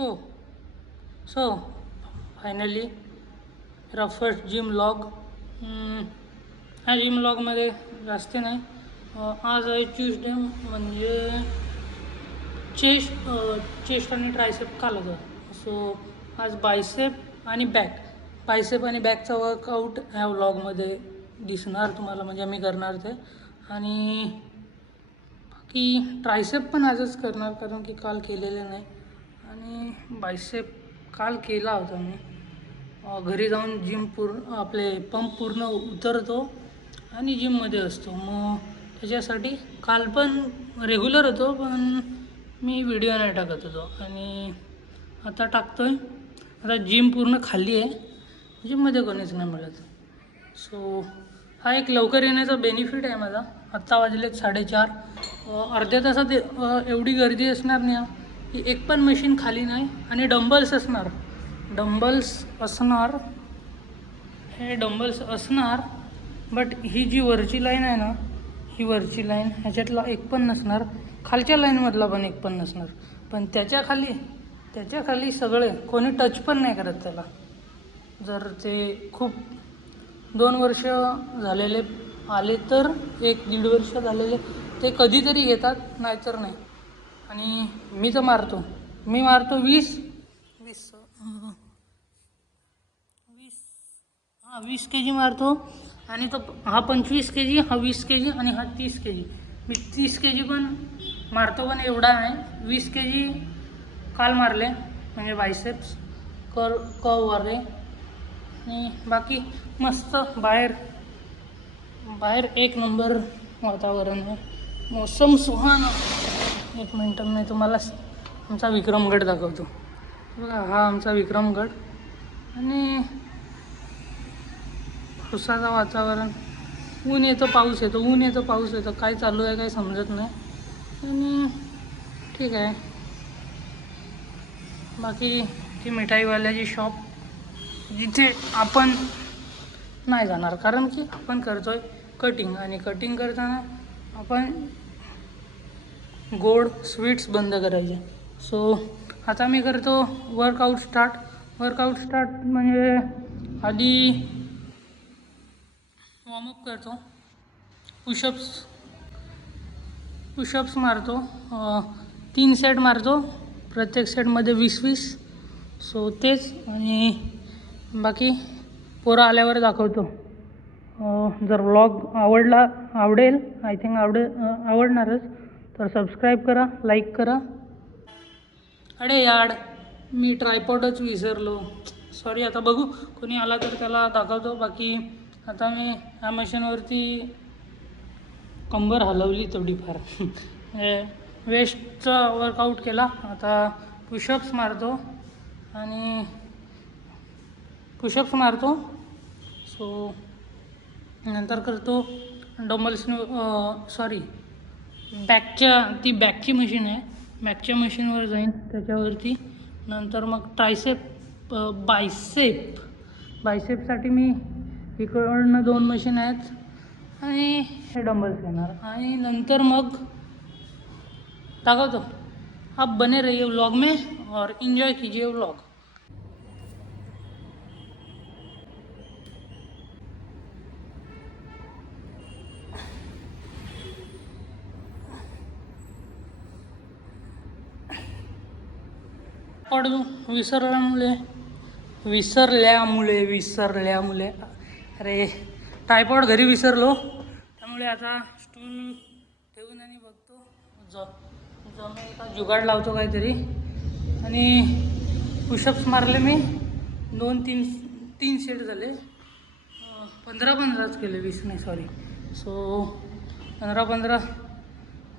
हो so finally मेरा first gym vlog. ह्या जिम व्लॉगमध्ये जास्त नाही. आज आहे ट्यूजडे, म्हणजे चेस्ट आणि ट्रायसेप काल होतं. सो आज बायसेप आणि बॅकचा वर्कआउट ह्या व्लॉगमध्ये दिसणार तुम्हाला, म्हणजे मी करणार ते. आणि बाकी ट्रायसेप पण आजच करणार, कारण की काल केलेले नाही. आणि बायसेप काल केला होता मी. घरी जाऊन जिम आपले पंप पूर्ण उतरतो आणि जिममध्ये असतो. मग त्याच्यासाठी काल पण रेग्युलर होतो, पण मी व्हिडिओ नाही टाकत होतो. आणि आता टाकतो आहे. आता जिम पूर्ण खाली आहे, जिममध्ये कोणीच नाही मिळत. सो हा एक लवकर येण्याचा बेनिफिट आहे माझा. आत्ता वाजलेत 4:30. अर्ध्या तासात एवढी गर्दी असणार नाही की एक पण मशीन खाली नाही. आणि डंबल्स असणार, हे डंबल्स असणार. बट ही जी वरची लाईन आहे ना, ही वरची लाईन ह्याच्यातला एक पण नसणार, खालच्या लाईनमधला पण एक पण नसणार. पण त्याच्या खाली सगळे कोणी टच पण नाही करत त्याला. जर ते खूप 2 वर्ष झालेले आले तर, 1-1.5 वर्ष झालेले ते कधीतरी येतात, नाहीतर नाही. आणि मी मारतो 20 kg मारतो. आणि तो हा 25 kg, हा 20 kg आणि हा 30 kg. मी 30 kg पण मारतो, पण एवढा नाही. 20 kg काल मारले, म्हणजे बायसेप्स कर्ववाले. आणि बाकी मस्त बाहेर एक नंबर वातावरण आहे, मौसम सुहाना. एक मिनटं मी तुम्हाला आमचा विक्रमगड दाखवतो. बघा, हा आमचा विक्रमगड. आणि पावसाचं वातावरण, ऊन येतं पाऊस येतो, काय चालू आहे काय समजत नाही. आणि ठीक आहे. बाकी ती मिठाईवाल्याची शॉप, जिथे आपण नाही जाणार, कारण की आपण करतोय कटिंग. आणि कटिंग करताना आपण गोड स्वीट्स बंद करायचे. सो आता मी करतो वर्कआउट स्टार्ट. म्हणजे आधी वॉर्मअप करतो, पुशअप्स मारतो. 3 सेट मारतो, प्रत्येक सेटमध्ये 20-20. सो तेच. आणि बाकी पोरं आल्यावर दाखवतो. जर व्लॉग आवडेल, आय थिंक आवडणारच, तर सबस्क्राईब करा, लाईक करा. अरे यार, मी ट्रायपॉडच विसरलो, सॉरी. आता बघू, कोणी आला तर त्याला दाखवतो. बाकी आता मी ह्या मशीनवरती कंबर हलवली थोडीफार. वेस्टचा वर्कआउट केला. आता पुशअप्स मारतो. सो नंतर करतो डंबल्स. बॅकची मशीन आहे, बॅकच्या मशीनवर जाईन, त्याच्यावरती. नंतर मग ट्रायसेप, बायसेपसाठी मी इकडनं 2 मशीन आहेत, आणि हे डंबल्स घेणार. आणि नंतर मग दाखवतो. आप बने रहिए व्लॉग में और एंजॉय कीजिए व्लॉग. विसरल्यामुळे अरे, ट्रायपॉड घरी विसरलो. त्यामुळे आता स्टूल ठेवून आणि बघतो जमेल का, जुगाड लावतो काहीतरी. आणि पुशअप्स मारले मी 2-3 सेट झाले. 15-15च केले, 20 नाही, सॉरी. सो 15-15,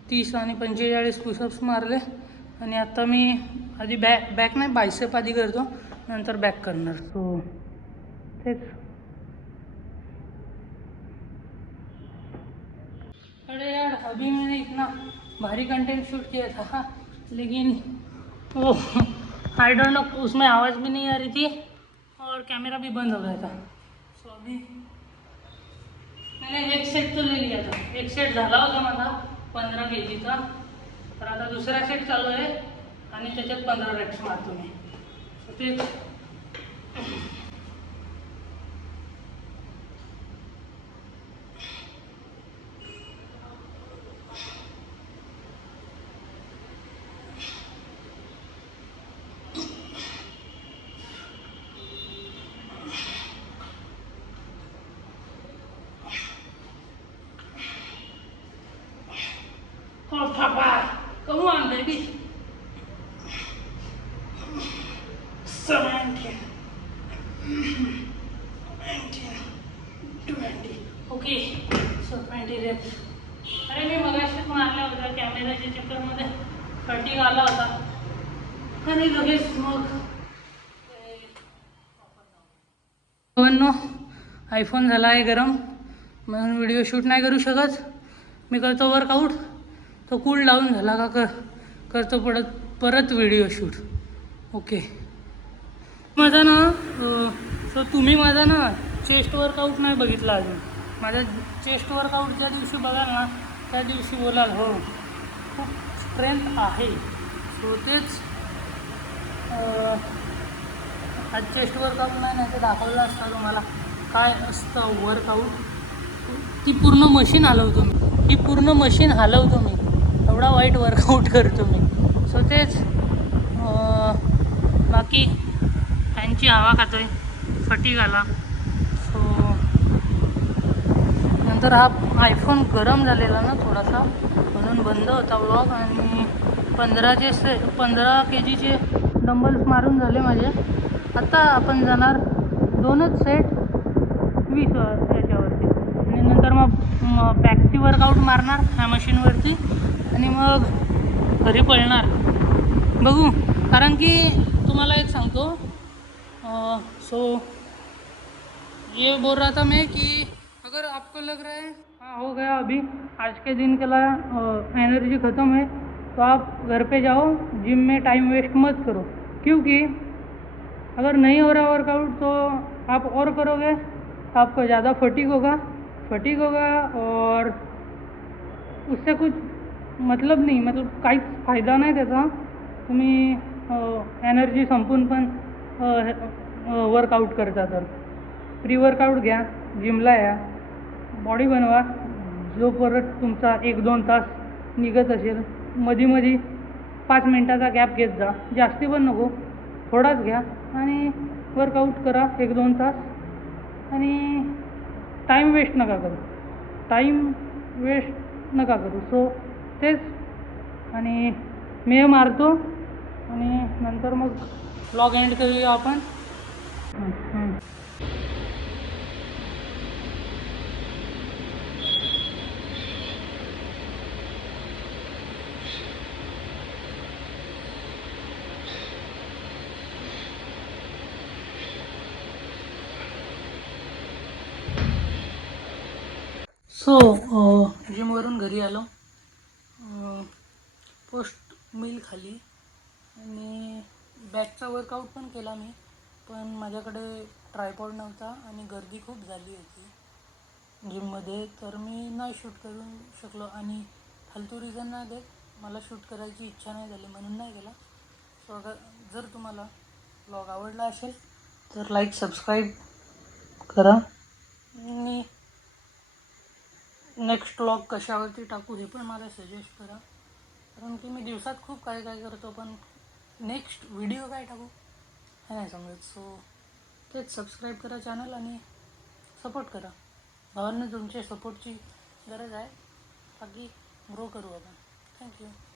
30 आणि 45 पुशअप्स मारले. आणि आता मी आधी बॅक नाही, बायसेप आधी करतो, नंतर बॅक करणार. सो तेच. अरे यार, अभी मैंने इतना भारी कंटेंट शूट किया था, लेकिन वो आई डोंट नो, उसमें आवाज़ भी नहीं आ रही थी और कैमरा भी बंद हो गया था. सो अभी मैंने एक सेट तो ले लिया था. एक सेट झाला होता माझा 15 kg चा. तर आता दुसरा सेट चालू आहे. आणि त्याच्यात 15 रेप्स मारतो मी. ते Oh, Papa, come on, baby. 17, 19, 20. Okay, so 20 reps. अरे मी मगाशीच मारल्या होत्या कॅमेराच्या चक्करमध्ये, फटीग आला होता आणि लगेच मग आयफोन झाला आहे गरम, म्हणून व्हिडिओ शूट नाही करू शकत. मी करतो वर्कआउट, तो कूल डाऊन झाला का करतो परत व्हिडिओ शूट. ओके. माझा ना सो तुम्ही माझा ना चेस्ट वर्कआउट नाही बघितला अजून. माझा चेस्ट वर्कआउट ज्या दिवशी बघाल ना त्या दिवशी बोलाल हो खूप स्ट्रेंथ आहे. सो तेच आज चेस्ट वर्कआउट नाही तर दाखवलं असतं तुम्हाला काय असतं वर्कआउट. ती पूर्ण मशीन हलवतो मी, एवढा वाईट वर्कआउट करतो मी. सो तेच बाकी फॅनची हवा खातोय, फटीग आला. सो नंतर हा आयफोन गरम झालेला ना थोडासा, म्हणून बंद होता व्लॉग. आणि 15 kgचे डंबल्स मारून झाले माझे. आता आपण जाणार 2च सेट 20 याच्यावरती, आणि नंतर मग बॅकची वर्कआउट मारणार ह्या मशीनवरती आणि मग घरी पळणार. बघू, कारण की तुम्हाला एक सांगतो. सो ये बोल रहा था मैं कि अगर आपको लग रहा है हाँ हो गया अभी आज के दिन के लिए एनर्जी ख़त्म है, तो आप घर पे जाओ, जिम में टाइम वेस्ट मत करो. क्योंकि अगर नहीं हो रहा वर्कआउट तो आप और करोगे तो आपको ज़्यादा फटीग होगा और उससे कुछ मतलब नहीं, मतलब काहीच फायदा नाही त्याचा. तुम्ही एनर्जी संपून पण वर्कआउट करता तर प्री वर्कआउट घ्या, जिमला या, बॉडी बनवा. जो परत तुमचा 1-2 तास निघत असेल, मधी 5 मिनटाचा गॅप घेत जा, जास्ती पण नको, थोडाच घ्या आणि वर्कआउट करा 1-2 तास. आणि टाईम वेस्ट नका करू. सो तेच, आणि मी मारतो आणि नंतर मग व्लॉग एंड करूया आपण. सो जिमवरून घरी आलो, पोस्ट मील खाली आणि बॅकचा वर्कआउट पण केला मी. पण माझ्याकडे ट्रायपॉड नव्हता आणि गर्दी खूप झाली होती जिममध्ये, तर मी नाही शूट करू शकलो. आणि फालतू रिझन नाही देत, मला शूट करायची इच्छा नाही झाली म्हणून नाही केला. सो अगर जर तुम्हाला व्लॉग आवडला असेल तर लाईक सबस्क्राईब करा. आणि नेक्स्ट व्लॉग कशावरती टाकू हे पण मला सजेस्ट करा, कारण की मी दिवसात खूप काय करतो, पण नेक्स्ट व्हिडिओ काय टाकू हे नाही समजत. सो तेच सबस्क्राईब करा चॅनल आणि सपोर्ट करा. भावांना तुमच्या सपोर्टची गरज आहे, बाकी ग्रो करू आपण. थँक्यू.